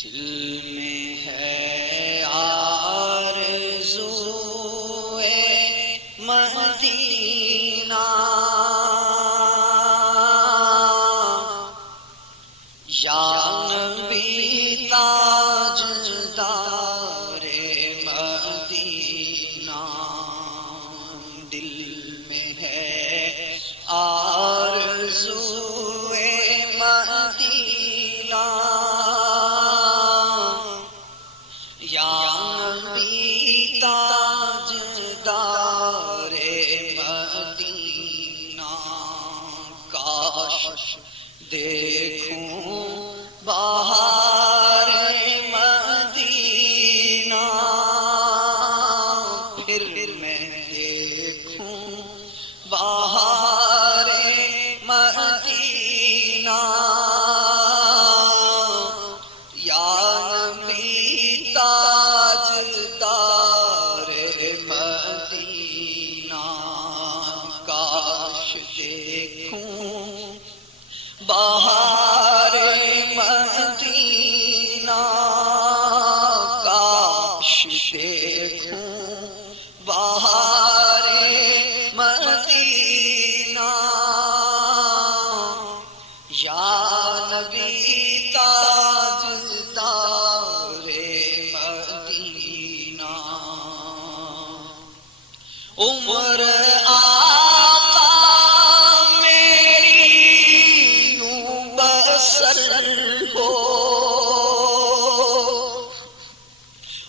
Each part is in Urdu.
دل میں ہے آرزوئے مدینہ، یا نبی تاجدار مدینہ، دل میں ہے آرزوئے مدینہ، یا نبی تاجدار مدینہ، کاش دیکھوں بہار مدینہ، پھر میں دیکھوں بہار مدینہ، یا نبی تاجدار مدینہ، کاش دیکھوں بہار مدینہ، کاش دیکھوں بہار مدینہ، یا نبی تاجدار مدینہ، عمر آقا میری یوں بسر ہو،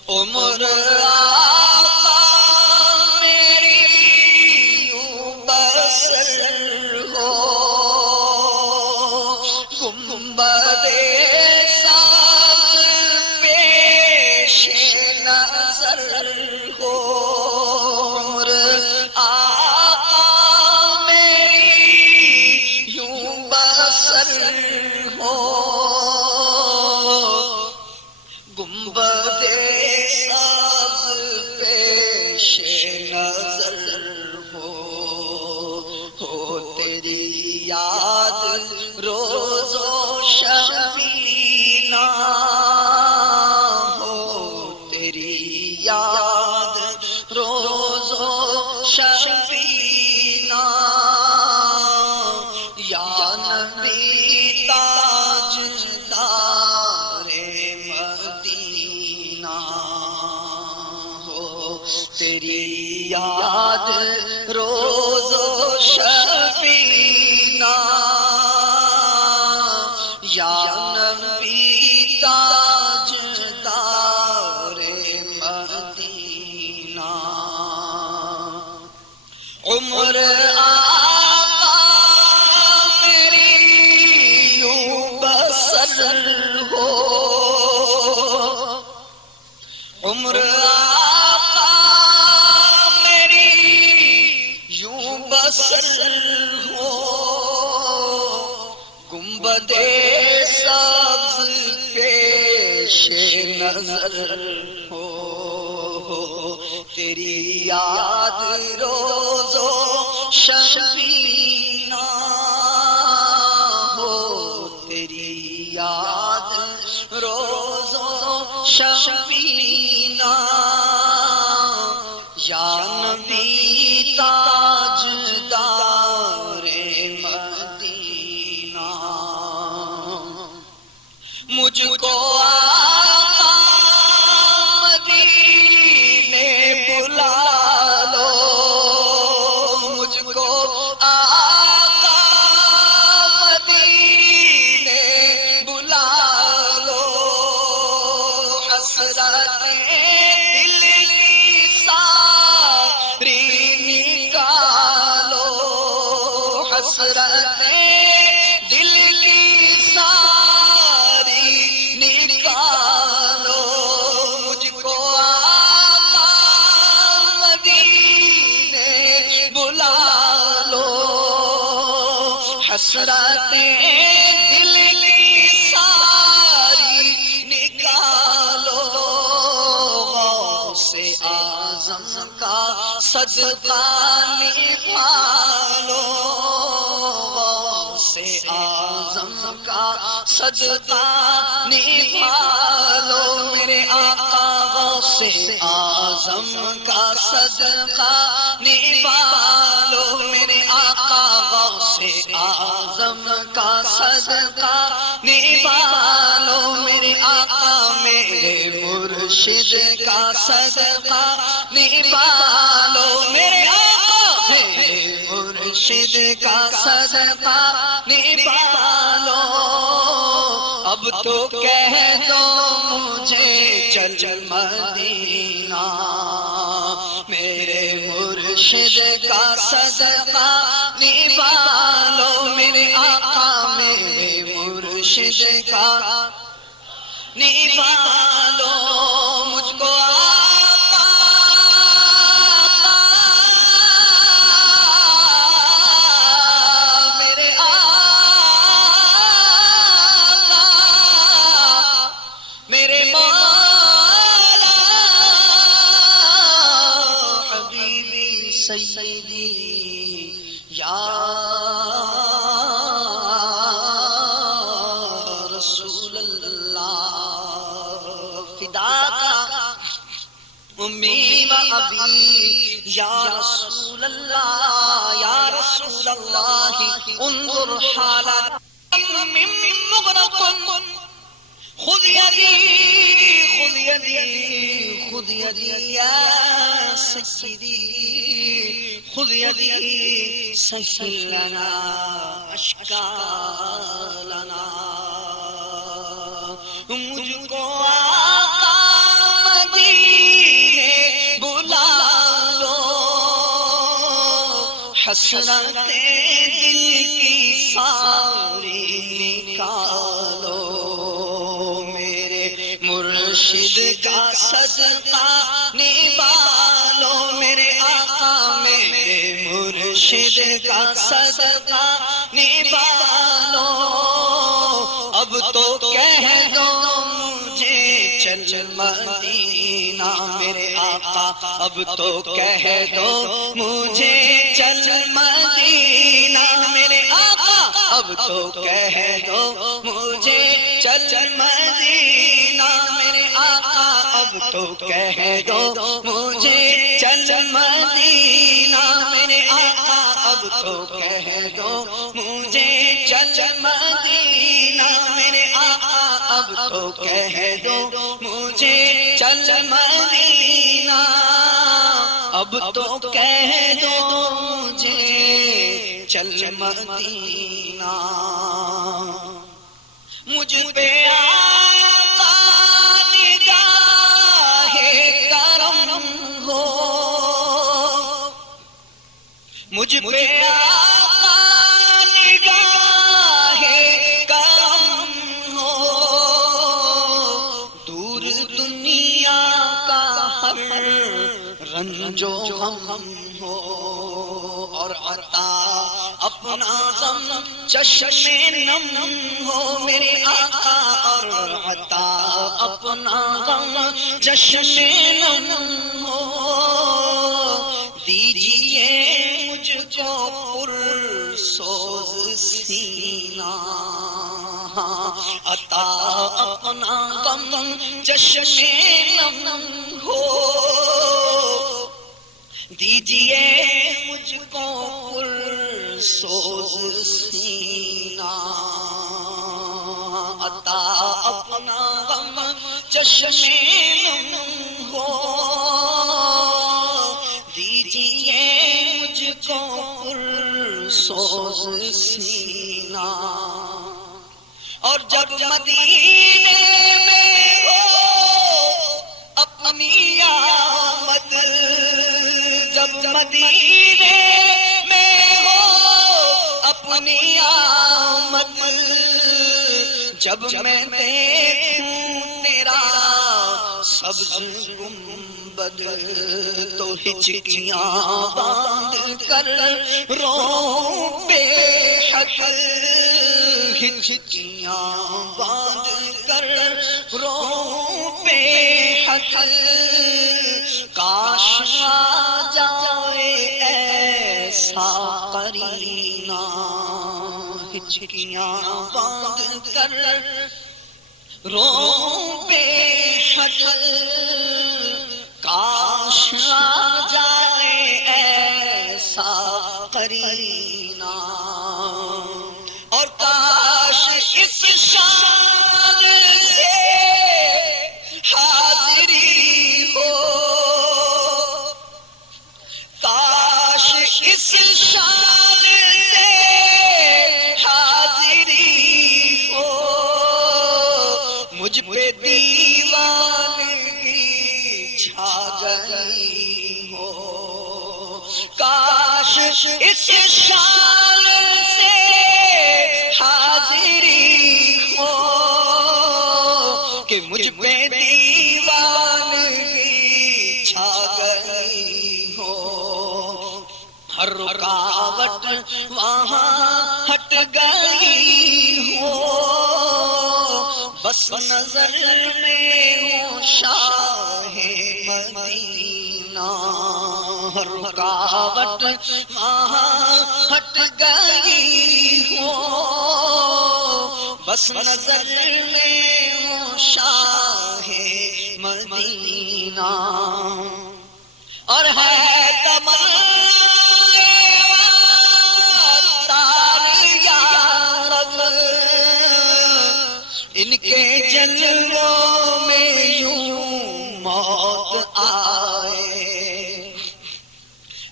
عمر آقا میری یوں بسر ہو، گنبد سبز پیش نظر ہو، عمر آقا میری یوں بسر ہو، گنبد سبز پیش نظر ہو تیری یاد روز و شبینہ، ہو تیری یاد روز و شبینہ، یا نبی تاجدار مدینہ، ہو تیری یاد روز و شبینہ، یا نبی تاجدار مدینہ، عمر آقا میری یوں بسر ہو، عمر آقا میری یوں بسر ہو، گنبد سبز پیش نظر ہو تیری یاد روز و شبینہ، ہو تیری یاد روز و شبینہ، یا نبی تاجدار مدینہ، مجھ کو آقا مدینے بلا لو، مجھ کو آقا مدینے بلا لو، حسرتیں دل کی ساری نکالو، حسرتیں دل کی ساری نکالو، مجھ کو آقا مدینے بلا لو، حسرتیں دل کی ساری نکالو، غوث اعظم کا صدقہ نبھا لو، غوث اعظم کا کا صدقہ نبھالو میرے آقا غوث اعظم کا صدقہ نبھالو میرے آقا غوث اعظم کا صدقہ نبھالو میرے آقا میرے مرشد کا صدقہ نبھالو میرے آقا میرے مرشد کا صدقہ نبھالو اب تو کہہ دو مجھے چل مدینہ میرے مرشد کا صدقہ نبھالو میرے آقا میرے مرشد کا نبھالو مجھ کو آقا میرے آقا میرے مولا حبیبی سیدی یا رسول اللہ فداک امی و ابی یا رسول اللہ یا رسول اللہ انظر حالات من مغرق خذ یدی خذ یدی خذ یدی یا سیدی خذ یدی سہل لنا اشکالنا مجھ کو آقا مدینے بلا لو حسرت دل کی ساری نکالو میرے مرشد کا صدقہ نبھالو میرے آقا میرے مرشد کا صدقہ نبھالو اب تو کہہ دو مجھے چل مدینہ میرے آقا اب تو کہہ دو مجھے چل مدینہ میرے آقا اب تو کہہ دو مجھے چل مدینہ میرے آقا اب تو کہہ دو مجھے چل مدینہ میرے آقا اب تو کہہ دو مجھے چل مدینہ میرے آقا اب تو کہہ دو مجھے چل مدینہ اب تو کہہ دو مجھے چل مدینہ مجھ پہ آقا نگاہ کرم ہو مجھ پہ آقا نگاہ کرم ہو دور دنیا کا ہر رنج و غم ہو اور عطا اپنا غم چشم نم ہو میرے آقا اور عطا اپنا غم چشم نم ہو دیجئے مجھ کو پر سوز سینہ عطا اپنا غم چشم نم ہو دیجئے مجھ کو پر سوز سینہ عطا اپنا غم چشم نم ہو دیجئے مجھ کو پر سوز سینہ اور جب مدینے میں ہو اپنی آمد جب مدینے میں ہو اپنی آمد جب میں دیکھوں تیرا سبز گنبد تو ہچکیاں باندھ کر رو بے حق ہچکیاں باندھ کر رو بے حق کاش آ جائے ایسا قرینہ ہچکیاں باندھ کر رو بے حد کاش آ جائے ایسا قرینہ اور کاش اس شان سے حاضری ہو کاش اس شان سے حاضری ہو مجھ پہ دیوانگی چھا گئی ہو کاش اس شان سے حاضری ہو کہ مجھ پہ دیوانگی چھا گئی ہو ہر رکاوٹ وہاں ہٹ گئی ہو بس نظر میں ہوں شاہ مدینہ ہر رکاوٹ وہاں ہٹ گئی ہو بس نظر میں ہوں شاہ مدینہ اور ہے تمنا ان کے جلووں میں یوں موت آئے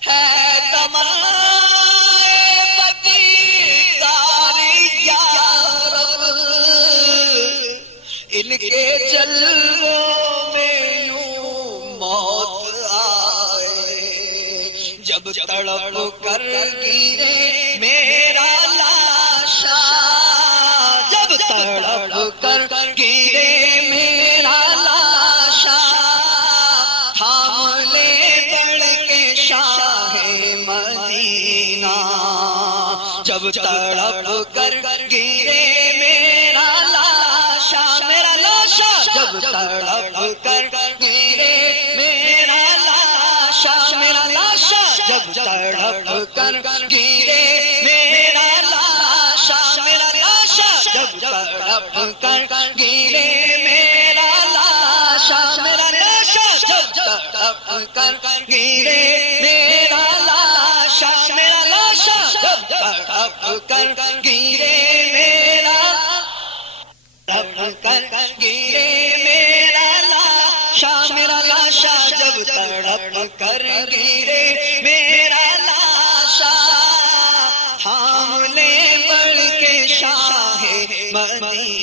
ہے تمائے پتی تاری یا رب ان کے جلووں میں یوں موت آئے جب تڑپ کر گرے میرا لاشا جب تڑپ کر گرے میرا لاشا تھام لے بڑھ کے شاہ مدینہ جب تڑپ کر گرے میرا لاشا جب تڑپ کر گرے میرا لاشا جب تڑپ کر گرے میرا لاشا جب تڑپ کر گرے میرا لاشا جب تڑپ کر گرے میرا لاشا جب تڑپ کر گرے میرا تڑپ کر گرے میرا لاشا جب تڑپ کر گرے میرا لاشا تھام لے بڑھ کے شاہ مدینہ